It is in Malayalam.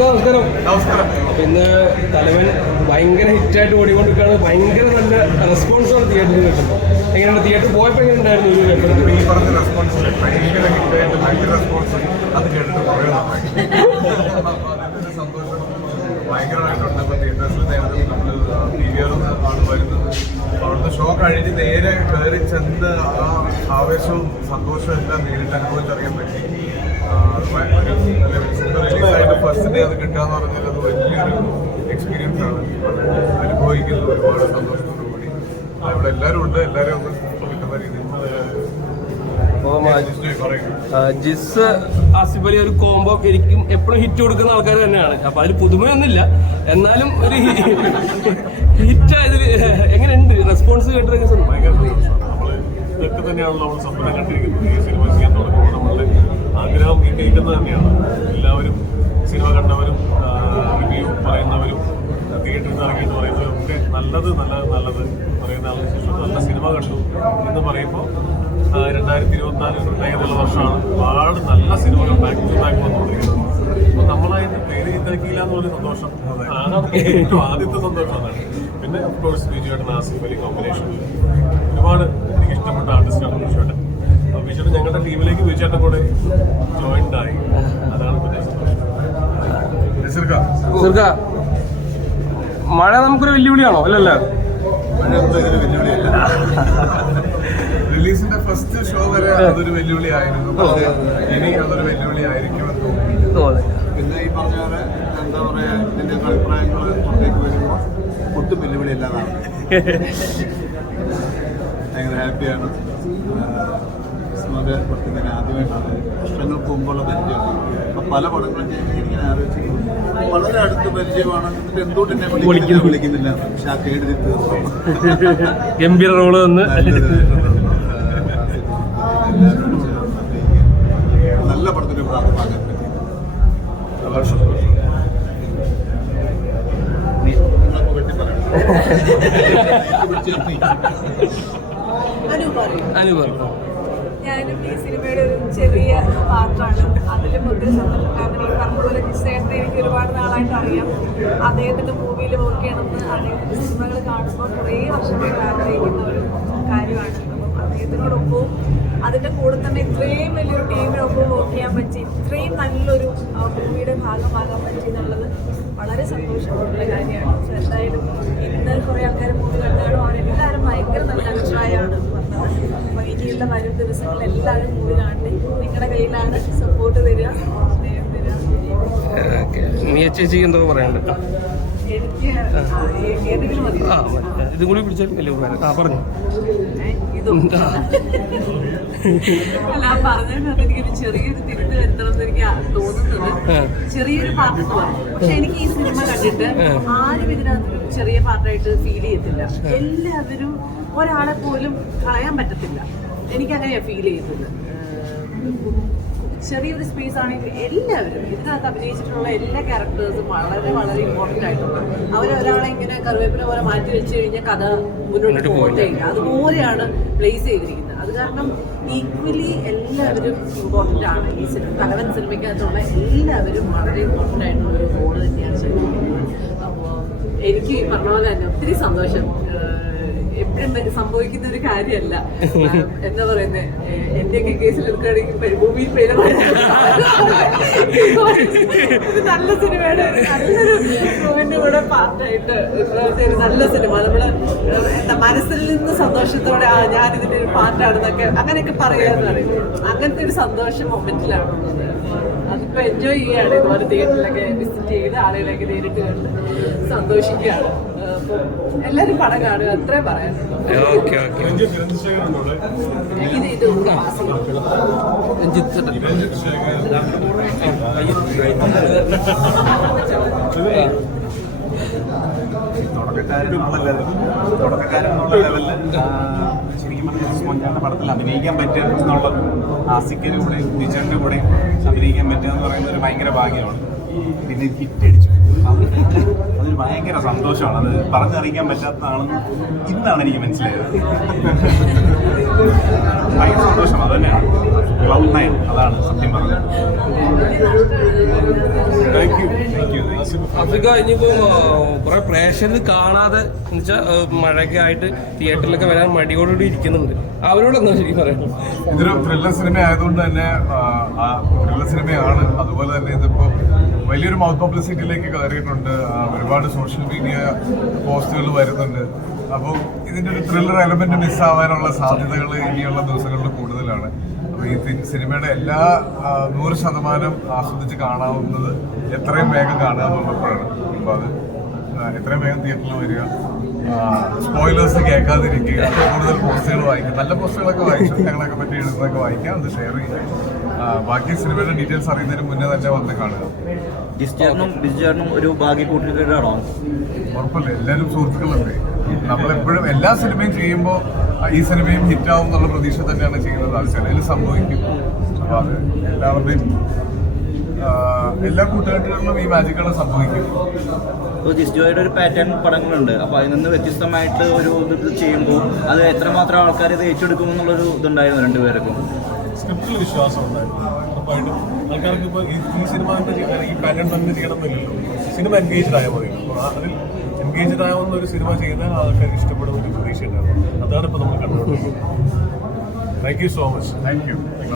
നമസ്കാരം. അപ്പൊ ഇന്ന് തലവൻ ഭയങ്കര ഹിറ്റായിട്ട് ഓടിക്കൊണ്ടിരിക്കുകയാണ്. ഭയങ്കര നല്ല റെസ്പോൺസാണ് തിയേറ്ററിൽ കിട്ടുന്നത്. എങ്ങനെയാണ് തിയേറ്റർ പോയപ്പോൾ എങ്ങനെ ഉണ്ടായിരുന്നു? ഈ പറഞ്ഞ റെസ്പോൺസ് ഭയങ്കര ഹിറ്റായിട്ട് ഭയങ്കര റെസ്പോൺസ് അത് കേട്ടിട്ട് കുറേ സന്തോഷം ഭയങ്കരമായിട്ടുണ്ട്. ഇപ്പോൾ തിയേറ്റേഴ്സിൽ നേരത്തെ നമ്മൾ ടിവിയിലൊന്ന് ആണ് വരുന്നത്. അവിടുത്തെ ഷോ കഴിഞ്ഞ് നേരെ കയറി ചെന്ന് ആ ആവേശവും സന്തോഷവും എല്ലാം നേരിട്ട് അനുഭവിച്ചറിയാൻ പറ്റി. റിലീസായിട്ട് ഫസ്റ്റ് ഡേ അത് കിട്ടുക എന്ന് പറഞ്ഞാൽ അത് വലിയൊരു എക്സ്പീരിയൻസ് ആണ്. അത് അനുഭവിക്കുന്നത് ഒരുപാട് സന്തോഷത്തോടു കൂടി. അവിടെ എല്ലാവരും ഉണ്ട്. എല്ലാവരും ഒന്ന് കിട്ടുന്ന രീതിയിൽ ജിസ് ആസിഫ് അലി ഒരു കോംബോ എനിക്കും എപ്പോഴും ഹിറ്റ് കൊടുക്കുന്ന ആൾക്കാർ തന്നെയാണ്. അപ്പൊ അതിൽ പുതുമയൊന്നുമില്ല, എന്നാലും ഒരു ഹിറ്റ് ആയതിൽ എങ്ങനെയുണ്ട് റെസ്പോൺസ് കേട്ടിട്ട്? ഭയങ്കര സന്തോഷമാണ്. നമ്മൾ ഇതൊക്കെ തന്നെയാണല്ലോ നമ്മൾ സ്വപ്നം കണ്ടിരിക്കുന്നത്. ഈ സിനിമ ചെയ്യാൻ തുടങ്ങുമ്പോൾ നമ്മളുടെ ആഗ്രഹം കേൾക്കുന്നത് തന്നെയാണ്. എല്ലാവരും സിനിമ കണ്ടവരും റിവ്യൂ പറയുന്നവരും തിയേറ്ററിൽ നിന്ന് ഇറങ്ങിയിട്ട് പറയുന്നവരും ഒക്കെ നല്ലത് പറയുന്ന ആളുടെ ശേഷം നല്ല സിനിമ കണ്ടു എന്ന് പറയുമ്പോൾ 2024 പ്രത്യേകതയുള്ള വർഷമാണ്. ഒരുപാട് നല്ല സിനിമകൾ ബാക്ക് ടു ബാക്ക് വന്നുകൊണ്ടിരിക്കുന്നത്. അപ്പോൾ നമ്മളതിന് പേര് ചെയ്താക്കിയില്ല എന്ന് പറഞ്ഞ സന്തോഷം ഏറ്റവും ആദ്യത്തെ സന്തോഷമാണ്. പിന്നെ ഓഫ്കോഴ്സ് വിജയേട്ടൻ ആസിഫ് അലി കോമ്പിനേഷനിൽ ഒരുപാട് എനിക്ക് ഇഷ്ടപ്പെട്ട ആർട്ടിസ്റ്റാണ് വിജയേട്ടൻ. അപ്പോൾ വിജയേട്ടൻ ഞങ്ങളുടെ ടീമിലേക്ക് വിജയേട്ടൻ കൂടെ ജോയിൻഡ് ആയി. അതാണ് പിന്നെ സന്തോഷം. മഴ നമുക്കൊരു വെല്ലുവിളിയാണോ? അല്ലല്ലോ, മഴ എന്തെങ്കിലും വെല്ലുവിളിയല്ല. റിലീസിന്റെ ഫസ്റ്റ് ഷോ വരെ അതൊരു വെല്ലുവിളി ആയിരുന്നു. ഇനി അതൊരു വെല്ലുവിളി ആയിരിക്കുമെന്ന് തോന്നി. പിന്നെ ഈ പറഞ്ഞ പോലെ എന്താ പറയാ, ഇതിന്റെ അഭിപ്രായങ്ങൾ പുറത്തേക്ക് വരുമ്പോൾ ഒട്ടും വെല്ലുവിളി അല്ലാതാണ്. ഭയങ്കര ഹാപ്പിയാണ്. സിനിമയുടെ പുറത്തുനിന്ന് ആദ്യമായിട്ടാണ് വർഷങ്ങൾക്ക് മുമ്പുള്ള പരിചയമാണ്. അപ്പം പല പടങ്ങളും ചെയ്യുമ്പോൾ ഇങ്ങനെ ആലോചിച്ചു വളരെ അടുത്ത് പരിചയമാണ്. എന്നിട്ട് എന്തുകൊണ്ട് എന്നെ വിളിക്കുന്നില്ല? പക്ഷെ ആ കേടി തീർന്നു. ഗംഭീര റോള് വന്ന് നല്ല പടത്തിന്റെ ഭാഗമാകാൻ പറ്റി. ഞാനും ഈ സിനിമയുടെ ഒരു ചെറിയ പാർട്ടാണ്. അതിലും ഒത്തിരി സന്തോഷം. കാരണം ഈ പറഞ്ഞതുപോലെ ജിസേട്ടനെ എനിക്ക് ഒരുപാട് നാളായിട്ട് അറിയാം. അദ്ദേഹത്തിൻ്റെ മൂവിയിൽ വർക്ക് ചെയ്യണമെന്ന് അദ്ദേഹത്തിൻ്റെ സിനിമകൾ കാണുമ്പോൾ കുറേ വർഷമായിട്ട് ആഗ്രഹിക്കുന്ന ഒരു കാര്യമാണ്. അപ്പം അദ്ദേഹത്തിനോടൊപ്പവും അതിൻ്റെ കൂടെ തന്നെ ഇത്രയും വലിയൊരു ടീമിനൊപ്പം വർക്ക് ചെയ്യാൻ പറ്റി, ഇത്രയും നല്ലൊരു മൂവിയുടെ ഭാഗമാകാൻ പറ്റി എന്നുള്ളത് വളരെ സന്തോഷമുള്ള കാര്യമാണ്. പക്ഷെ എന്തായാലും ഇന്ന് കുറേ ആൾക്കാർ മൂവി കണ്ടാലും അവരെല്ലാവരും ഭയങ്കര നല്ല അഭിപ്രായമാണ് പറഞ്ഞത്. അപ്പോൾ ഇനിയുള്ള വരും ദിവസങ്ങളിൽ എല്ലാവരും മൂവി കാണണ്ടേ. നിങ്ങളുടെ കയ്യിലാണ്. സപ്പോർട്ട് തരിക, സ്നേഹം തരിക. ചേച്ചി എന്തോ പറയാനുണ്ട്? എനിക്ക് ഏതെങ്കിലും മതി. ഇതും കൂടി പിടിച്ചാലും വലിയ ഉപകാരം. പറഞ്ഞു ഇതും അല്ല പറഞ്ഞതിനകത്ത് എനിക്കൊരു ചെറിയൊരു തിരുത്ത് വരുത്തണം എന്ന് എനിക്ക് തോന്നുന്നത്. ചെറിയൊരു പാർട്ട് പറഞ്ഞു, പക്ഷെ എനിക്ക് ഈ സിനിമ കണ്ടിട്ട് ആരും ഇതിനകത്തൊരു ചെറിയ പാർട്ടായിട്ട് ഫീൽ ചെയ്യത്തില്ല. എല്ലാവരും ഒരാളെ പോലും കളയാൻ പറ്റത്തില്ല. എനിക്കങ്ങനെയാണ് ഫീൽ ചെയ്യുന്നത്. ചെറിയൊരു സ്പേസ് ആണെങ്കിൽ എല്ലാവരും ഇതിനകത്ത് അഭിനയിച്ചിട്ടുള്ള എല്ലാ ക്യാരക്ടേഴ്സും വളരെ വളരെ ഇമ്പോർട്ടൻ്റ് ആയിട്ടുള്ള അവരൊരാളെ ഇങ്ങനെ കറിവേപ്പില പോലെ മാറ്റി വെച്ച് കഴിഞ്ഞാൽ കഥ മുന്നോട്ട് പോകത്തേയില്ല. അതുപോലെയാണ് പ്ലേസ് ചെയ്തിരിക്കുന്നത്. അത് കാരണം ഈക്വലി എല്ലാവരും ഇമ്പോർട്ടൻ്റ് ആണ്. ഈ സിനിമ തലവൻ സിനിമയ്ക്കകത്തുള്ള എല്ലാവരും വളരെ ഇമ്പോർട്ടൻ്റ് ആയിട്ടുള്ള ഒരു റോള് തന്നെയാണ് ചെയ്തിരിക്കുന്നത്. അപ്പോൾ എനിക്ക് ഈ പറഞ്ഞ പോലെ തന്നെ ഒത്തിരി സന്തോഷം. എപ്പോഴും സംഭവിക്കുന്ന ഒരു കാര്യമല്ല. എന്താ പറയുന്നത്, എന്റെയൊക്കെ കേസിൽ എടുക്കുകയാണെങ്കിൽ മരുഭൂമിയിൽ പെയ്ത നല്ല സിനിമയുടെ നല്ലൊരു മൂവിന്റെ കൂടെ പാർട്ടായിട്ട് ഒരു നല്ല സിനിമ നമ്മള് എന്താ മനസ്സിൽ നിന്ന് സന്തോഷത്തോടെ ഞാനിതിന്റെ ഒരു പാർട്ടാണെന്നൊക്കെ അങ്ങനെയൊക്കെ പറയാന്ന് പറയും. അങ്ങനത്തെ ഒരു സന്തോഷം മൊമെന്റിലാണുള്ളത്. അതിപ്പോ എൻജോയ് ചെയ്യുകയാണ്. ഇതുപോലെ തിയേറ്ററിലൊക്കെ വിസിറ്റ് ചെയ്ത് ആളുകളൊക്കെ നേരിട്ട് കണ്ട് സന്തോഷിക്കുകയാണ്. എല്ലാരും പടം കാണുക, അത്രേ പറയാനുള്ളൂ. ഇത് തുടക്കക്കാരെന്നുള്ള ലെവലില് ശരിക്കും പറഞ്ഞാൽ സ്പോഞ്ചാന്റെ പടത്തിൽ അഭിനയിക്കാൻ പറ്റുക എന്നുള്ളത്, ആസിക്കിന്റെ കൂടെ വിജയന്റെ കൂടെ അഭിനയിക്കാൻ പറ്റുക എന്ന് പറയുന്നത് ഒരു ഭയങ്കര ഭാഗ്യമാണ്. പിന്നെ ഹിറ്റ് അടിച്ചു. അത് ഒരു ഭയങ്കര സന്തോഷമാണ്. അത് പറഞ്ഞറിയിക്കാൻ പറ്റാത്തതാണെന്ന് ഇന്നാണ് എനിക്ക് മനസ്സിലായത്. ഭയങ്കര സന്തോഷം. അത് തന്നെയാണ് ക്ലൗഡ് 9. അതാണ് സത്യം പറഞ്ഞത്. Thank you. അത് കഴിഞ്ഞിപ്പോ കുറെ പ്രേക്ഷകർ കാണാതെ എന്നുവെച്ചാൽ മഴയൊക്കെ ആയിട്ട് തിയേറ്ററിലൊക്കെ വരാൻ മടിയോടുകൂടി ഇരിക്കുന്നുണ്ട്. അവരോട് എന്താ ശരിക്കും പറയുന്നത്? ഇതൊരു ത്രില്ലർ സിനിമ ആയതുകൊണ്ട് തന്നെ ത്രില്ലർ സിനിമയാണ്. അതുപോലെ തന്നെ ഇതിപ്പോ വലിയൊരു മൗത്ത് പബ്ലിസിറ്റിയിലേക്ക് കയറിയിട്ടുണ്ട്. ഒരുപാട് സോഷ്യൽ മീഡിയ പോസ്റ്റുകൾ വരുന്നുണ്ട്. അപ്പോൾ ഇതിന്റെ ഒരു ത്രില്ലർ എലമെന്റ് മിസ്സാവാനുള്ള സാധ്യതകൾ ഇനിയുള്ള ദിവസങ്ങളിൽ കൂടുതലാണ്. അപ്പോൾ ഈ സിനിമയുടെ എല്ലാ 100% ആസ്വദിച്ച് കാണാവുന്നത് എത്രയും വേഗം കാണുക എന്നുള്ളപ്പോഴാണ്. അപ്പോൾ അത് എത്രയും വേഗം തിയേറ്ററിൽ വരിക, സ്പോയിലേഴ്സ് കേൾക്കാതിരിക്കുക, കൂടുതൽ പോസ്റ്റുകൾ വായിക്കുക, നല്ല പോസ്റ്റുകളൊക്കെ വായിച്ചു ഞങ്ങളൊക്കെ പറ്റി എഴുതുന്നതൊക്കെ വായിക്കാം, അത് ഷെയർ ചെയ്യുക. ബാക്കി സിനിമയുടെ ഡീറ്റെയിൽസ് അറിയുന്നതിന് മുന്നേ തന്നെ വന്ന് കാണുക. ബിജുചേട്ടനും ഒരു ഭാഗ്യ കൂട്ടുകെട്ടാണോ? ഉറപ്പല്ലേ, എല്ലാവരും സുഹൃത്തുക്കളല്ലേ. നമ്മളെപ്പോഴും എല്ലാ സിനിമയും ചെയ്യുമ്പോൾ ഈ സിനിമയും ഹിറ്റാവും എന്നുള്ള പ്രതീക്ഷ തന്നെയാണ് ചെയ്യുന്നത്. അത് ചിലതിൽ സംഭവിക്കും. അപ്പോൾ അത് എല്ലാവരുടെയും എല്ലാ കൂട്ടുകെട്ടുകളിലും ഈ മാജിക്കുകൾ സംഭവിക്കും. ജിസ്ജോയുടെ ഒരു പാറ്റേൺ പടങ്ങളുണ്ട്. അപ്പോൾ അതിൽ നിന്ന് വ്യത്യസ്തമായിട്ട് ഒരു ഇത് ചെയ്യുമ്പോൾ അത് എത്രമാത്രം ആൾക്കാർ ഇത് ഏറ്റെടുക്കുമെന്നുള്ളൊരു ഇതുണ്ടായിരുന്നു രണ്ടുപേർക്കും. സ്ക്രിപ്റ്റിൽ വിശ്വാസം ഉണ്ടായിരുന്നു. ഉറപ്പായിട്ടും ആൾക്കാർക്ക് ഇപ്പോൾ ഈ സിനിമ തന്നെ ചെയ്യണം, ഈ പാറ്റേൺ തന്നെ ചെയ്യണമെന്നില്ലല്ലോ. സിനിമ എൻഗേജ്ഡ് ആയാൽ മതി. അപ്പോൾ അതിൽ എൻഗേജ്ഡ് ആവുന്ന ഒരു സിനിമ ചെയ്താൽ ആൾക്കാർക്ക് ഇഷ്ടപ്പെടുന്ന ഒരു പ്രതീക്ഷ ഉണ്ടാവും. അതാണ് ഇപ്പോൾ നമ്മൾ കണ്ടുകൊണ്ടിരിക്കുന്നത്. Thank you so much. Thank you.